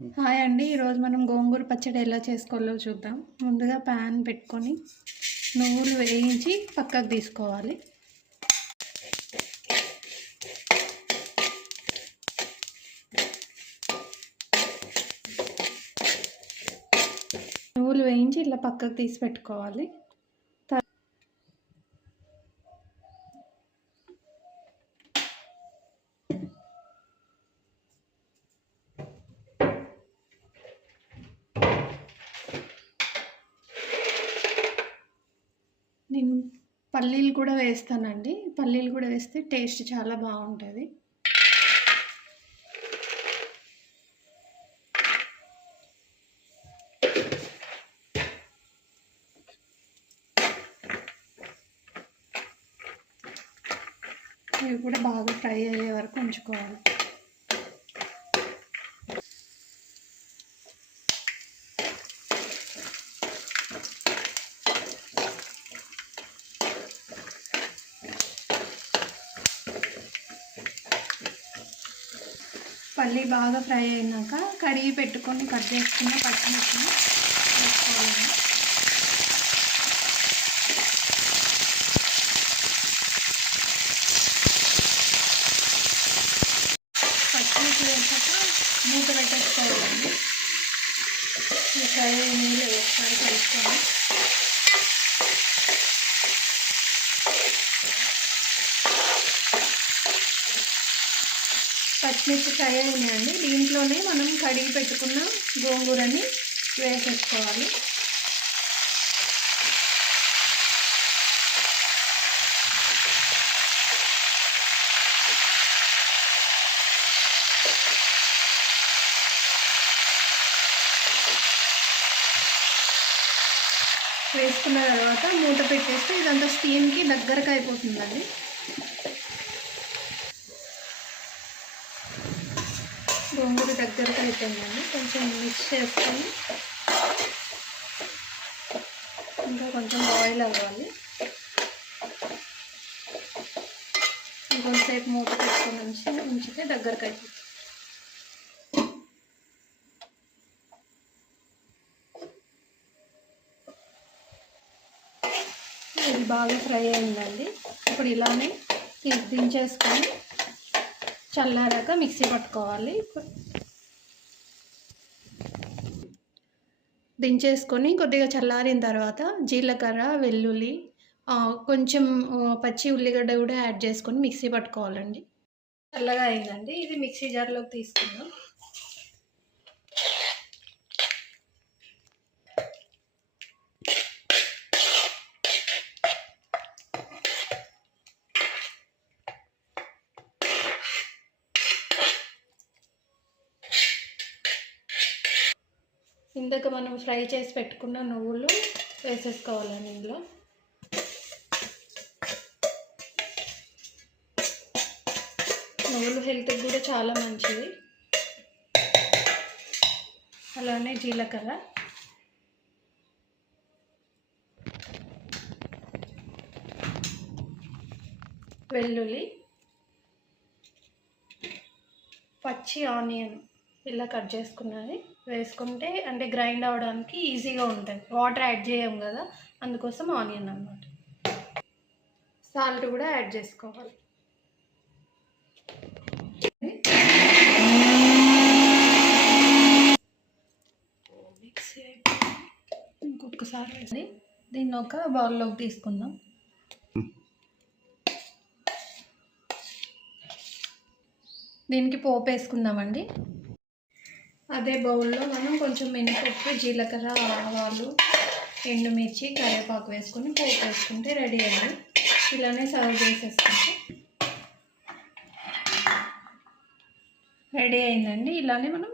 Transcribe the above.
Hi అండి. ఈరోజు మనం గోంగూర పచ్చడి ఎలా చేసుకోవాలో చూద్దాం. ముందుగా ప్యాన్ పెట్టుకొని నువ్వులు వేయించి పక్కకు తీసుకోవాలి. నువ్వులు వేయించి ఇట్లా పక్కకు తీసి పెట్టుకోవాలి. పల్లీలు కూడా వేస్తానండి. పల్లీలు కూడా వేస్తే టేస్ట్ చాలా బాగుంటుంది. ఇవి కూడా బాగా ఫ్రై అయ్యే వరకు ఉంచుకోవాలి. పల్లి బాగా ఫ్రై అయినాక కడిగి పెట్టుకొని కట్ చేసుకున్న పచ్చిమిర్చిని వేసుకోవాలి. పచ్చిమిర్చి వేసాక మూత పెట్టేసుకోవాలండి ఈ ఫ్రై నీళ్ళు ఒకసారి కలుపుకొని పచ్చిమిర్చి ఫ్రై అయినాయండి దీంట్లోనే మనం కడిగి పెట్టుకున్న గోంగూరని వేసేసుకోవాలి. వేసుకున్న తర్వాత మూత పెట్టేస్తే ఇదంతా స్టీమ్కి దగ్గరకు అయిపోతుందండి. గోంగూర దగ్గరకు అయిపోయిందండి కొంచెం మిక్స్ చేసుకొని ఇంకా కొంచెం బాయిల్ అవ్వాలి. ఇంకొంతసేపు మూత పెట్టుకొని ఉంచి ఉంచితే దగ్గరకు అయిపోతుంది. ఇది బాగా ఫ్రై అయిందండి. ఇప్పుడు ఇలానే దించేసుకొని చల్లారాక మిక్సీ పట్టుకోవాలి. దించేసుకొని కొద్దిగా చల్లారిన తర్వాత జీలకర్ర వెల్లుల్లి కొంచెం పచ్చి ఉల్లిగడ్డ కూడా యాడ్ చేసుకొని మిక్సీ పట్టుకోవాలండి. చల్లగా అయిందండి. ఇది మిక్సీ జార్లోకి తీసుకుందాం. ఇందాక మనం ఫ్రై చేసి పెట్టుకున్న నువ్వులు వేసేసుకోవాలండి ఇందులో. నువ్వులు హెల్త్కి కూడా చాలా మంచిది. అలానే జీలకర్ర. వెల్లుల్లి. పచ్చి ఆనియన్. ఇలా కట్ చేసుకున్నది. వేసుకుంటే అంటే గ్రైండ్ అవ్వడానికి ఈజీగా ఉంటుంది. వాటర్ యాడ్ చేయం కదా అందుకోసం ఆనియన్ అనమాట సాల్ట్ కూడా యాడ్ చేసుకోవాలి. ఇంకొకసారి వేసి దీన్ని ఒక బౌల్లోకి తీసుకుందాం. దీనికి పోపు వేసుకుందామండి. అదే బౌల్లో మనం కొంచెం మినపప్పు జీలకర్ర ఆవాలు ఎండుమిర్చి కరివేపాకు వేసుకొని పోపు వేసుకుంటే రెడీ అయ్యింది ఇలానే సర్వ్ చేసేసుకుంటే రెడీ అయిందండి. ఇలానే మనం